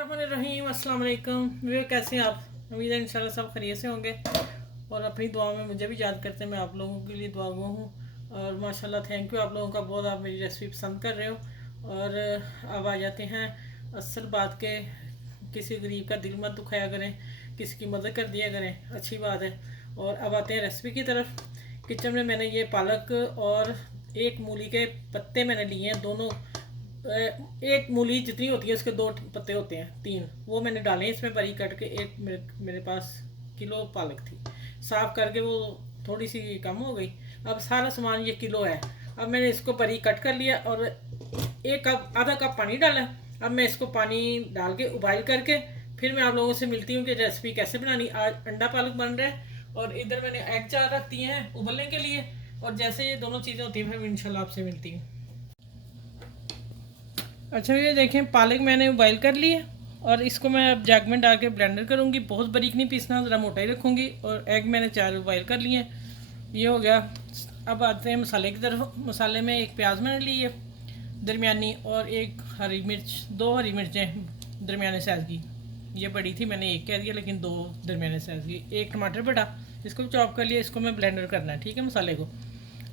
बिस्मिल्लाहिर्रहमानिर्रहीम। अस्सलाम वालेकुम। वे कैसे हैं आप? उम्मीद है इंशाल्लाह सब खैरियत से होंगे और अपनी दुआ में मुझे भी याद करते हैं। मैं आप लोगों के लिए दुआ गो हूँ और माशाल्लाह थैंक यू आप लोगों का बहुत, आप मेरी रेसिपी पसंद कर रहे हो। और अब आ जाते हैं असल बात के, किसी गरीब का दिल मत दुखाया करें, किसी की मदद कर दिया करें, अच्छी बात है। और अब आते हैं रेसिपी की तरफ। किचन में मैंने ये पालक और एक मूली के पत्ते मैंने लिए हैं, दोनों एक मूली जितनी होती है उसके दो पत्ते होते हैं, तीन वो मैंने डाले हैं इसमें बारीक कट के। एक मेरे पास किलो पालक थी, साफ़ करके वो थोड़ी सी कम हो गई। अब सारा सामान ये किलो है। अब मैंने इसको बारीक कट कर लिया और एक कप आधा कप पानी डाला। अब मैं इसको पानी डाल के उबाइल करके फिर मैं आप लोगों से मिलती हूँ कि रेसिपी कैसे बनानी। आज अंडा पालक बन रहा है और इधर मैंने एग चार रख दिए हैं उबलने के लिए। और जैसे ये दोनों चीज़ें होती हैं फिर इंशाल्लाह आपसे मिलती हूँ। अच्छा ये देखें, पालक मैंने बॉईल कर ली है और इसको मैं अब जग में डाल के ब्लेंडर करूँगी। बहुत बारीक नहीं पीसना, ज़रा मोटा ही रखूँगी। और एग मैंने 4 बॉईल कर लिए हैं, ये हो गया। अब आते हैं मसाले की तरफ। मसाले में एक प्याज मैंने ली है दरमियानी और एक हरी मिर्च, 2 हरी मिर्चें दरमियाने साइज़ की। ये बड़ी थी, मैंने एक कह दिया लेकिन 2 दरमियाने साइज़ की। एक टमाटर बड़ा, इसको भी चॉप कर लिया। इसको मैं ब्लेंडर करना है, ठीक है, मसाले को।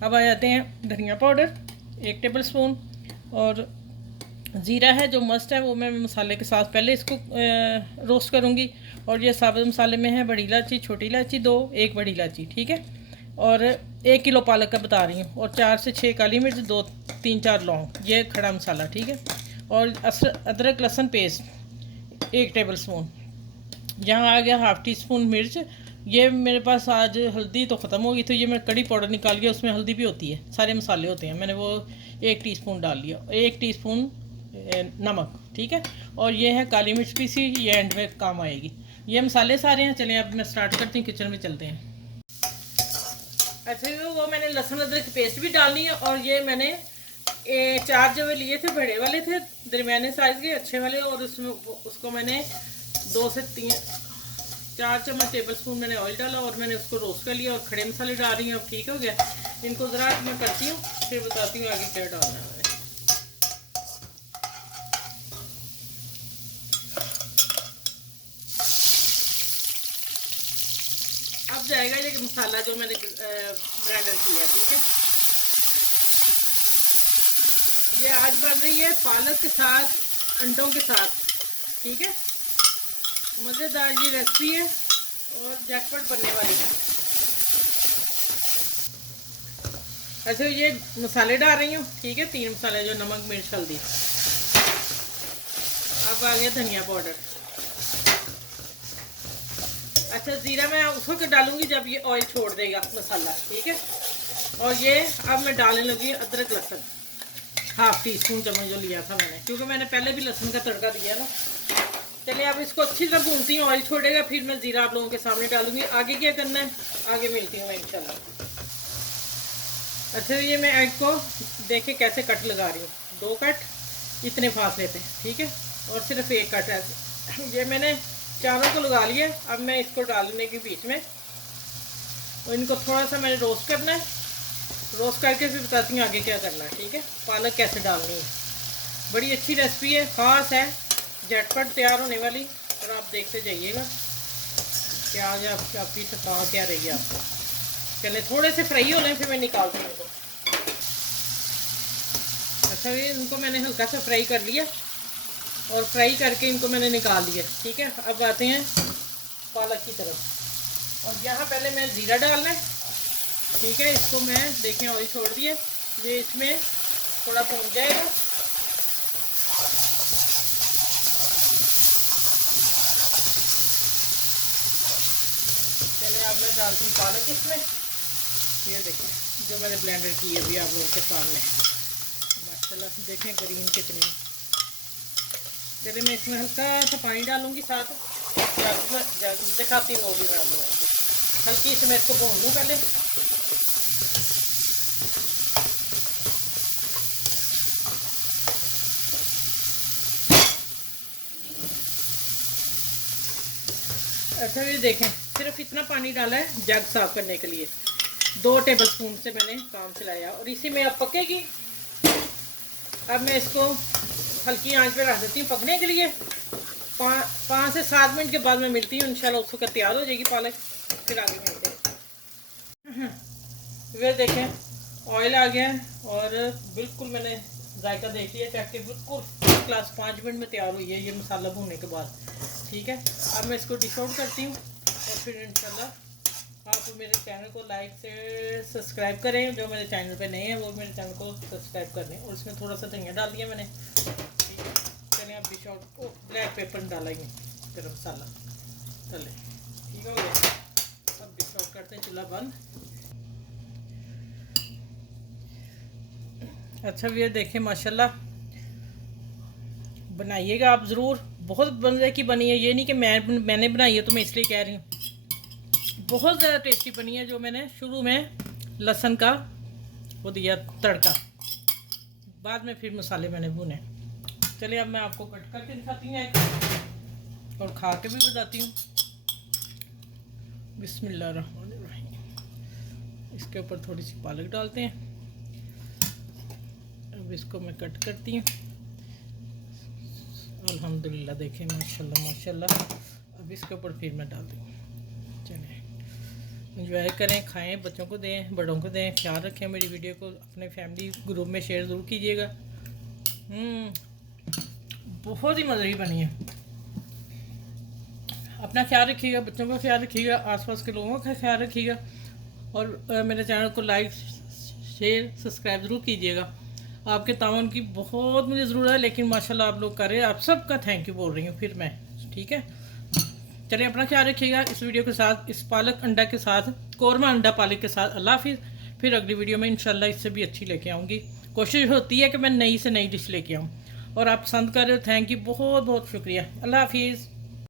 अब आ जाते हैं धनिया पाउडर 1 टेबल स्पून और ज़ीरा है जो मस्ट है, वो मैं मसाले के साथ पहले इसको रोस्ट करूँगी। और ये साबुत मसाले में है बड़ी इलायची, छोटी इलायची 2, 1 बड़ी इलायची, ठीक है। और 1 किलो पालक का बता रही हूँ। और 4 से 6 काली मिर्च, 2 3-4 लौंग, ये खड़ा मसाला, ठीक है। और अदरक लहसुन पेस्ट 1 टेबल स्पून। यहाँ आ गया हाफ़ टी स्पून मिर्च। ये मेरे पास आज हल्दी तो ख़त्म हो गई, तो ये मैं कड़ी पाउडर निकाल के, उसमें हल्दी भी होती है, सारे मसाले होते हैं, मैंने वो 1 टीस्पून डाल लिया। 1 टीस्पून नमक, ठीक है। और ये है काली मिर्च पीसी, ये एंड में काम आएगी। ये मसाले सारे हैं। चलें अब मैं स्टार्ट करती हूँ, किचन में चलते हैं। अच्छा वो मैंने लहसुन अदरक की पेस्ट भी डालनी है। और ये मैंने 4 जो लिए थे बड़े वाले थे, दरमियाने साइज़ के अच्छे वाले। और उसमें उसको मैंने 2 से 4 चम्मच टेबल स्पून मैंने ऑयल डाला और मैंने उसको रोस्ट कर लिया। और खड़े मसाले डाल रही हूँ। अब ठीक हो गया, इनको ज़रा मैं करती हूँ फिर बताती हूँ आगे क्या डालना है। अब जाएगा ये मसाला जो मैंने ब्लेंडर किया, ठीक है। ये आज बन रही है पालक के साथ, अंडों के साथ, ठीक है। मज़ेदार ये रेसिपी है और झटपट बनने वाली है। अच्छा ये मसाले डाल रही हूँ, ठीक है, 3 मसाले जो नमक मिर्च हल्दी। अब आ गया धनिया पाउडर। अच्छा ज़ीरा मैं उस वक्त डालूंगी जब ये ऑयल छोड़ देगा मसाला, ठीक है। और ये अब मैं डालने लगी अदरक लहसुन, हाफ़ टी स्पून चम्मच जो लिया था मैंने, क्योंकि मैंने पहले भी लहसुन का तड़का दिया ना। चलिए अब इसको अच्छी तरह भूनती हूँ, ऑयल छोड़ेगा फिर मैं ज़ीरा आप लोगों के सामने डालूंगी। आगे क्या करना है आगे मिलती हूँ इंशाल्लाह। अच्छा ये मैं एग को देखे कैसे कट लगा रही हूँ, 2 कट इतने फासले पे, ठीक है। और सिर्फ 1 कट ऐसे। ये मैंने चारों को लगा लिया। अब मैं इसको डालने के बीच में और इनको थोड़ा सा मैंने रोस्ट करना है। रोस्ट करके फिर बताती हूँ आगे क्या करना है, ठीक है। पालक कैसे डालनी है, बड़ी अच्छी रेसिपी है, ख़ास है, झटपट तैयार होने वाली। और आप देखते जाइएगा क्या आज आपकी सफा क्या रही है आपको। चले थोड़े से फ्राई हो रहे हैं फिर मैं निकालती हूँ इनको। अच्छा ये इनको मैंने हल्का सा फ्राई कर लिया और फ्राई करके इनको मैंने निकाल लिया, ठीक है। अब आते हैं पालक की तरफ। और यहाँ पहले मैं ज़ीरा डालना है, ठीक है। इसको मैं देखें ऑयल छोड़ दिया, ये इसमें थोड़ा भून जाएगा। चलिए अब मैं डालती हूँ पालक इसमें। ये देखें जो मैंने ब्लेंडर की है अभी आप लोगों के सामने, माशाल्लाह देखें ग्रीन कितनी। चलिए मैं इसमें हल्का सा पानी डालूंगी साथ, दिखाती हूँ वो भी मैं आप लोगों को। हल्की से मैं इसको भून लूँ पहले। अच्छा ये देखें सिर्फ इतना पानी डाला है जग साफ करने के लिए, 2 टेबल स्पून से मैंने काम चलाया। और इसी में अब पकेगी। अब मैं इसको हल्की आंच पे रख देती हूँ पकने के लिए। 5 से 7 मिनट के बाद मैं मिलती हूँ इंशाल्लाह। उस वक्त तैयार हो जाएगी पालक, फिर आगे मिलते हैं। वे देखें ऑयल आ गया है और बिल्कुल मैंने जायका देख लिया चेक के, बिल्कुल फर्स्ट क्लास 5 मिनट में तैयार हुई है ये मसाला भूनने के बाद। ठीक है, अब मैं इसको डिश आउट करती हूँ और फिर इंशाल्लाह आप मेरे चैनल को लाइक से सब्सक्राइब करें। जो मेरे चैनल पे नए हैं वो मेरे चैनल को सब्सक्राइब कर लें। और इसमें थोड़ा सा धनिया डाल दिया मैंने। ठीक है, चलिए आप डिश आउट ब्लैक पेपर डालेंगे गरम मसाला चले। ठीक हो गया, अब डिश आउट करते हैं, चूल्हा बंद। अच्छा भैया देखें माशाल्लाह, बनाइएगा आप ज़रूर। बहुत मज़े की बनी है, ये नहीं कि मैंने बनाई है तो मैं इसलिए कह रही हूँ। बहुत ज़्यादा टेस्टी बनी है। जो मैंने शुरू में लहसुन का वो दिया तड़का, बाद में फिर मसाले मैंने भुने। चलिए अब मैं आपको कट करके दिखाती हूँ एक और खा के भी बताती हूँ। बिस्मिल्लाहिर्रहमानिर्रहीम। इसके ऊपर थोड़ी सी पालक डालते हैं। अब इसको मैं कट करती हूँ। अल्हम्दुलिल्लाह देखें माशाल्लाह माशाल्लाह। अब इसके ऊपर फिर मैं डाल दूँ। चलें एंजॉय करें, खाएं, बच्चों को दें, बड़ों को दें। ख्याल रखें, मेरी वीडियो को अपने फैमिली ग्रुप में शेयर ज़रूर कीजिएगा। बहुत ही मज़े की बनी है। अपना ख्याल रखिएगा, बच्चों का ख्याल रखिएगा, आसपास के लोगों का ख्याल रखिएगा और मेरे चैनल को लाइक शेयर सब्सक्राइब ज़रूर कीजिएगा। आपके तावन की बहुत मुझे ज़रूरत है, लेकिन माशाल्लाह आप लोग कर रहे हैं। आप सबका थैंक यू बोल रही हूँ फिर मैं। ठीक है, चलिए अपना ख्याल रखिएगा। इस वीडियो के साथ, इस पालक अंडा के साथ, कौरमा अंडा पालक के साथ अल्लाह हाफिज़। फिर अगली वीडियो में इंशाल्लाह इससे भी अच्छी लेके आऊँगी। कोशिश होती है कि मैं नई से नई डिश लेके आऊँ और आप पसंद कर रहे हो। थैंक यू, बहुत बहुत शुक्रिया। अल्लाह हाफिज़।